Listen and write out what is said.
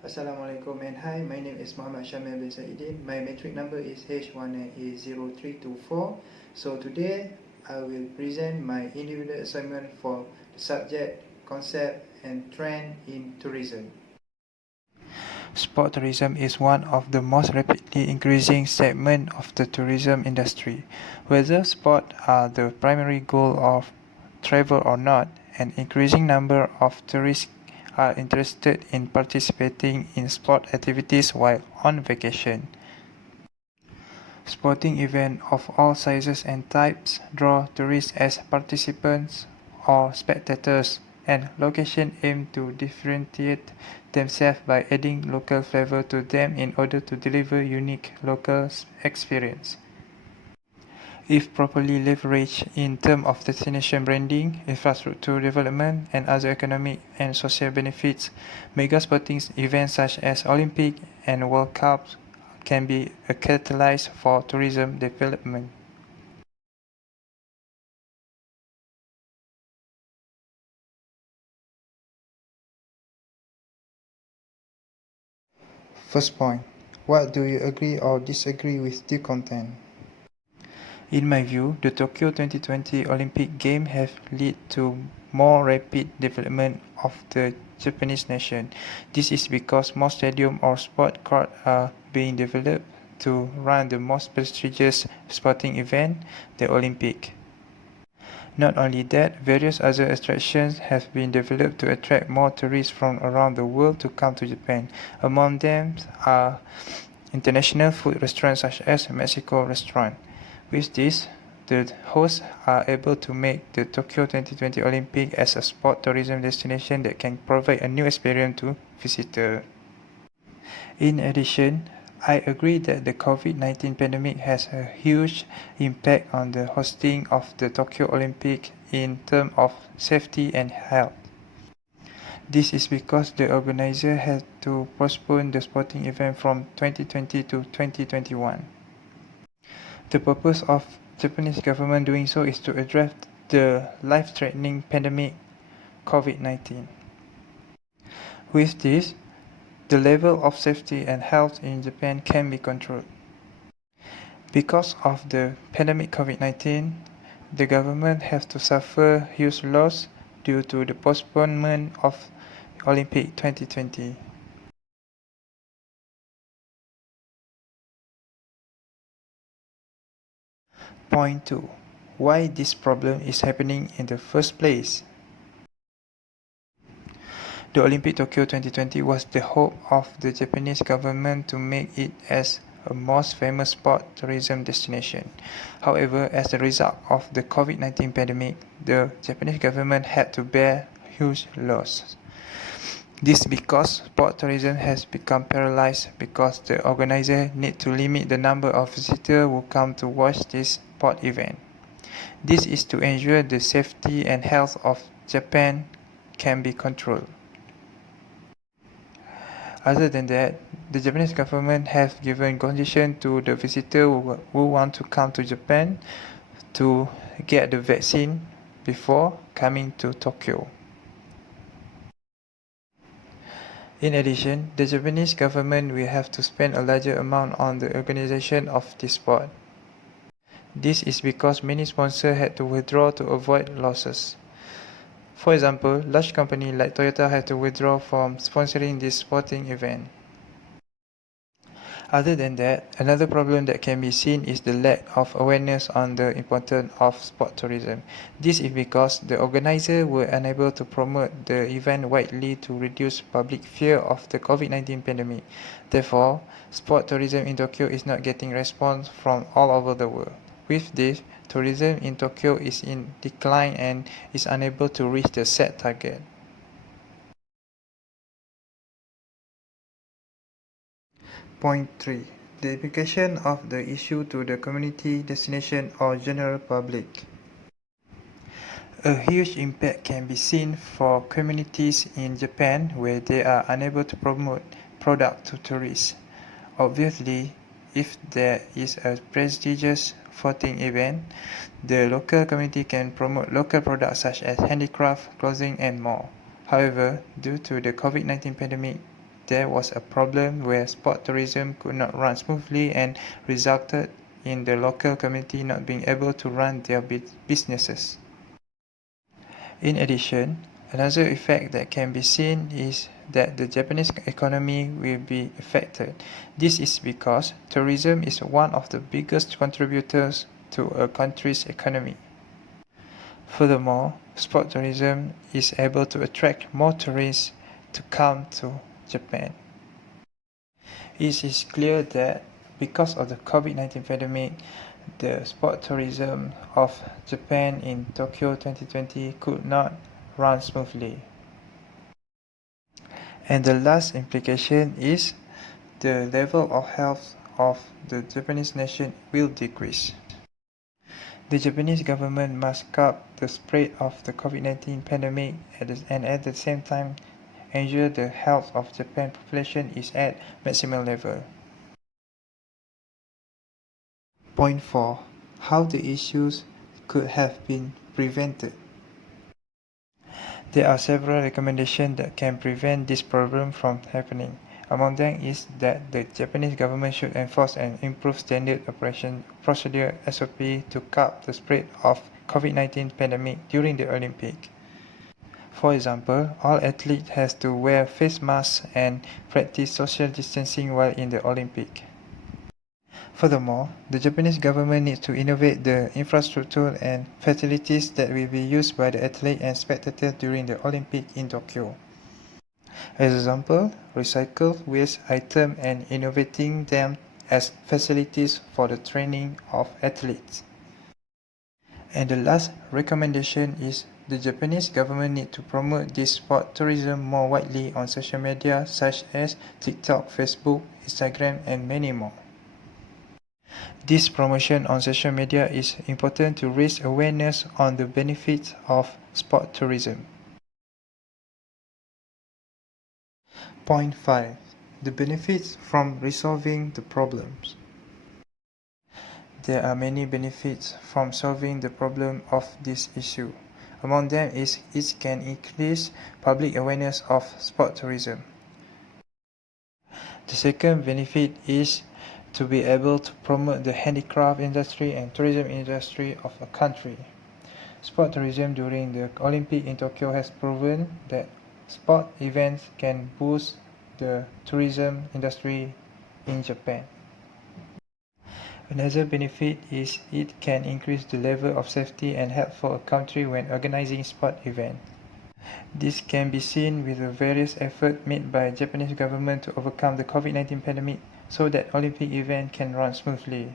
Assalamualaikum and hi, my name is MUHAMMAD SYAMIL BIN SAIDIN. My metric number is H19A0324. So today I will present my individual assignment for the subject Concept and Trend in Tourism. Sport tourism is one of the most rapidly increasing segments of the tourism industry. Whether sport are the primary goal of travel or not, an increasing number of tourists are interested in participating in sport activities while on vacation. Sporting events of all sizes and types draw tourists as participants or spectators, and locations aim to differentiate themselves by adding local flavor to them in order to deliver unique local experience. If properly leveraged in terms of destination branding, infrastructure development, and other economic and social benefits, mega sporting events such as Olympic and World Cups can be a catalyst for tourism development. First point, what do you agree or disagree with the content? In my view, the Tokyo 2020 Olympic Games have led to more rapid development of the Japanese nation. This is because more stadiums or sport courts are being developed to run the most prestigious sporting event, the Olympic. Not only that, various other attractions have been developed to attract more tourists from around the world to come to Japan. Among them are international food restaurants such as Mexico restaurant. With this, the hosts are able to make the Tokyo 2020 Olympic as a sport tourism destination that can provide a new experience to visitors. In addition, I agree that the COVID-19 pandemic has a huge impact on the hosting of the Tokyo Olympic in terms of safety and health. This is because the organizer had to postpone the sporting event from 2020 to 2021. The purpose of Japanese government doing so is to address the life-threatening pandemic COVID-19. With this, the level of safety and health in Japan can be controlled. Because of the pandemic COVID-19, the government has to suffer huge loss due to the postponement of Olympic 2020. Point 2. Why this problem is happening in the first place? The Olympic Tokyo 2020 was the hope of the Japanese government to make it as a most famous sport tourism destination. However, as a result of the COVID-19 pandemic, the Japanese government had to bear huge loss. This because sport tourism has become paralyzed because the organizer need to limit the number of visitors who come to watch this sport event. This is to ensure the safety and health of Japan can be controlled. Other than that, the Japanese government has given condition to the visitors who want to come to Japan to get the vaccine before coming to Tokyo. In addition, the Japanese government will have to spend a larger amount on the organization of this sport. This is because many sponsors had to withdraw to avoid losses. For example, large companies like Toyota had to withdraw from sponsoring this sporting event. Other than that, another problem that can be seen is the lack of awareness on the importance of sport tourism. This is because the organizers were unable to promote the event widely to reduce public fear of the COVID-19 pandemic. Therefore, sport tourism in Tokyo is not getting response from all over the world. With this, tourism in Tokyo is in decline and is unable to reach the set target. Point 3. The application of the issue to the community, destination, or general public. A huge impact can be seen for communities in Japan where they are unable to promote products to tourists. Obviously, if there is a prestigious sporting event, the local community can promote local products such as handicraft, clothing, and more. However, due to the COVID-19 pandemic, there was a problem where sport tourism could not run smoothly and resulted in the local community not being able to run their businesses. In addition, another effect that can be seen is that the Japanese economy will be affected. This is because tourism is one of the biggest contributors to a country's economy. Furthermore, sport tourism is able to attract more tourists to come to Japan. It is clear that because of the COVID-19 pandemic, the sport tourism of Japan in Tokyo 2020 could not run smoothly. And the last implication is the level of health of the Japanese nation will decrease. The Japanese government must curb the spread of the COVID-19 pandemic and at the same time ensure the health of Japan population is at maximum level. Point 4. How the issues could have been prevented. There are several recommendations that can prevent this problem from happening. Among them is that the Japanese government should enforce and improve standard operation procedure SOP to curb the spread of COVID-19 pandemic during the Olympic. For example, all athletes have to wear face masks and practice social distancing while in the Olympic. Furthermore, the Japanese government needs to innovate the infrastructure and facilities that will be used by the athletes and spectators during the Olympic in Tokyo. As example, recycle waste items and innovating them as facilities for the training of athletes. And the last recommendation is the Japanese government needs to promote this sport tourism more widely on social media such as TikTok, Facebook, Instagram, and many more. This promotion on social media is important to raise awareness on the benefits of sport tourism. Point 5. The benefits from resolving the problems. There are many benefits from solving the problem of this issue. Among them is it can increase public awareness of sport tourism. The second benefit is to be able to promote the handicraft industry and tourism industry of a country. Sport tourism during the Olympic in Tokyo has proven that sport events can boost the tourism industry in Japan. Another benefit is it can increase the level of safety and health for a country when organizing sport events. This can be seen with the various efforts made by the Japanese government to overcome the COVID-19 pandemic so that Olympic events can run smoothly.